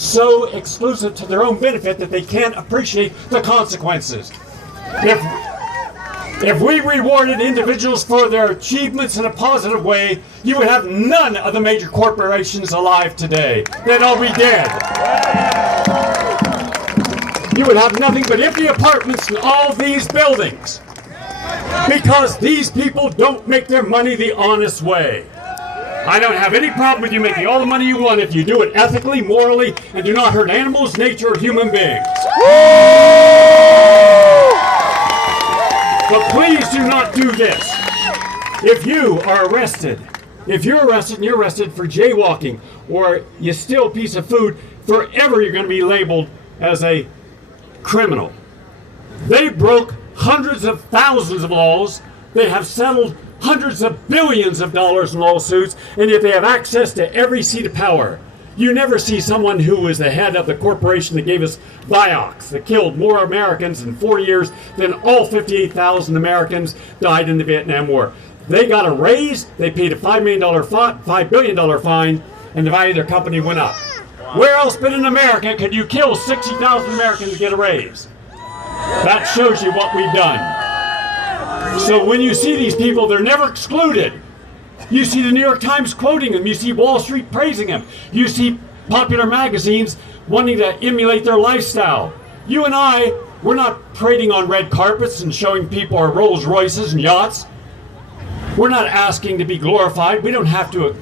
so exclusive to their own benefit that they can't appreciate the consequences. If we rewarded individuals for their achievements in a positive way, you would have none of the major corporations alive today. They'd all be dead. You would have nothing but empty apartments in all these buildings because these people don't make their money the honest way. I don't have any problem with you making all the money you want if you do it ethically, morally, and do not hurt animals, nature, or human beings. But please do not do this. If you are arrested, if you're arrested and you're arrested for jaywalking or you steal a piece of food, forever you're going to be labeled as a criminal. They broke hundreds of thousands of laws. They have settled hundreds of billions of dollars in lawsuits, and yet they have access to every seat of power. You never see someone who was the head of the corporation that gave us Vioxx, that killed more Americans in 4 years than all 58,000 Americans died in the Vietnam War. They got a raise, they paid a $5 billion fine, and the value of their company went up. Where else but in America could you kill 60,000 Americans to get a raise? That shows you what we've done. So when you see these people, they're never excluded. You see the New York Times quoting them. You see Wall Street praising them. You see popular magazines wanting to emulate their lifestyle. You and I, we're not parading on red carpets and showing people our Rolls Royces and yachts. We're not asking to be glorified. We don't have to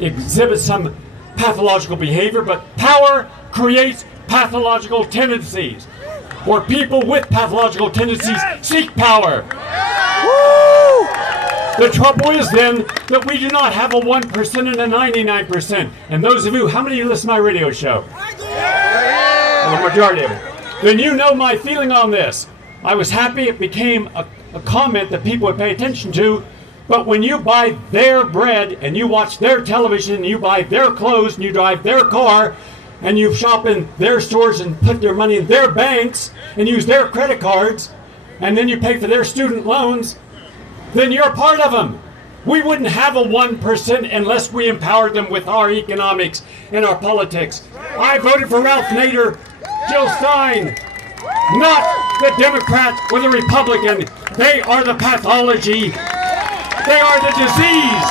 exhibit some pathological behavior, but power creates pathological tendencies. Or people with pathological tendencies seek power. Woo! The trouble is then that we do not have a 1% and a 99%. And those of you, how many of you listen to my radio show? The majority of it. Then you know my feeling on this. I was happy it became a comment that people would pay attention to. But when you buy their bread and you watch their television and you buy their clothes and you drive their car and you shop in their stores and put their money in their banks and use their credit cards and then you pay for their student loans, then you're part of them. We wouldn't have a 1% unless we empowered them with our economics and our politics. I voted for Ralph Nader, Jill Stein, not the Democrat or the Republican. They are the pathology. They are the disease.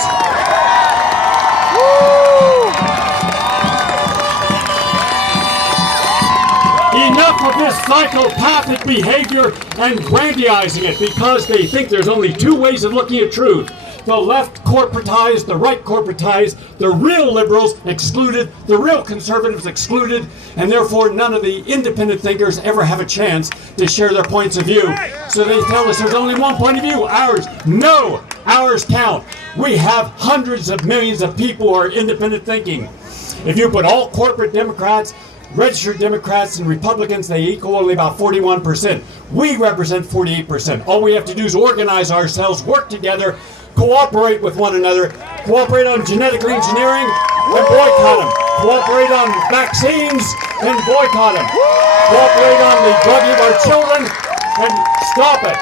Enough of this psychopathic behavior and grandizing it because they think there's only two ways of looking at truth. The left corporatized, the right corporatized, the real liberals excluded, the real conservatives excluded, and therefore none of the independent thinkers ever have a chance to share their points of view. So they tell us there's only one point of view, ours. No, ours count. We have hundreds of millions of people who are independent thinking. If you put all corporate Democrats, registered Democrats and Republicans, they equal only about 41%. We represent 48%. All we have to do is organize ourselves, work together, cooperate with one another, cooperate on genetic engineering and boycott them, cooperate on vaccines and boycott them, cooperate on the drugging of our children and stop it.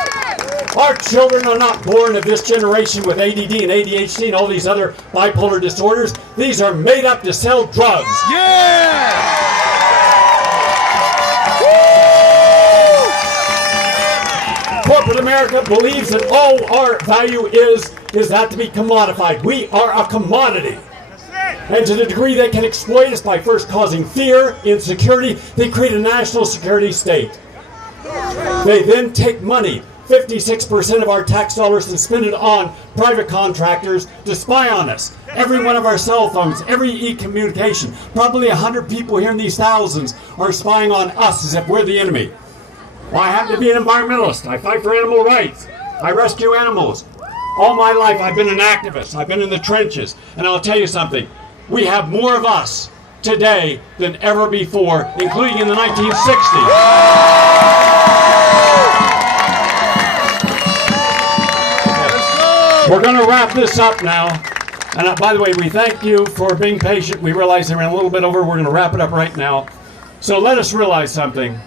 Our children are not born of this generation with ADD and ADHD and all these other bipolar disorders. These are made up to sell drugs. Yeah! Corporate America believes that all our value is that to be commodified. We are a commodity. And to the degree they can exploit us by first causing fear, insecurity, they create a national security state. They then take money, 56% of our tax dollars, and spend it on private contractors to spy on us. Every one of our cell phones, every e-communication, probably 100 people here in these thousands are spying on us as if we're the enemy. Well, I happen to be an environmentalist. I fight for animal rights. I rescue animals. All my life I've been an activist. I've been in the trenches. And I'll tell you something. We have more of us today than ever before, including in the 1960s. We're going to wrap this up now. And by the way, we thank you for being patient. We realize they ran a little bit over. We're going to wrap it up right now. So let us realize something.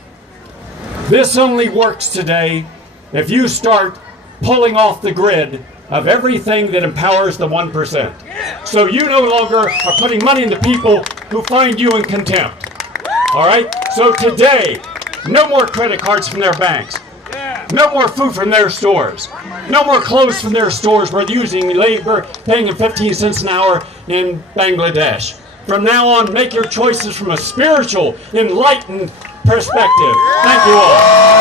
This only works today if you start pulling off the grid of everything that empowers the 1%. So you no longer are putting money into people who find you in contempt. All right? So today, no more credit cards from their banks. No more food from their stores. No more clothes from their stores where they're using labor, paying them 15 cents an hour in Bangladesh. From now on, make your choices from a spiritual, enlightened perspective. Thank you all.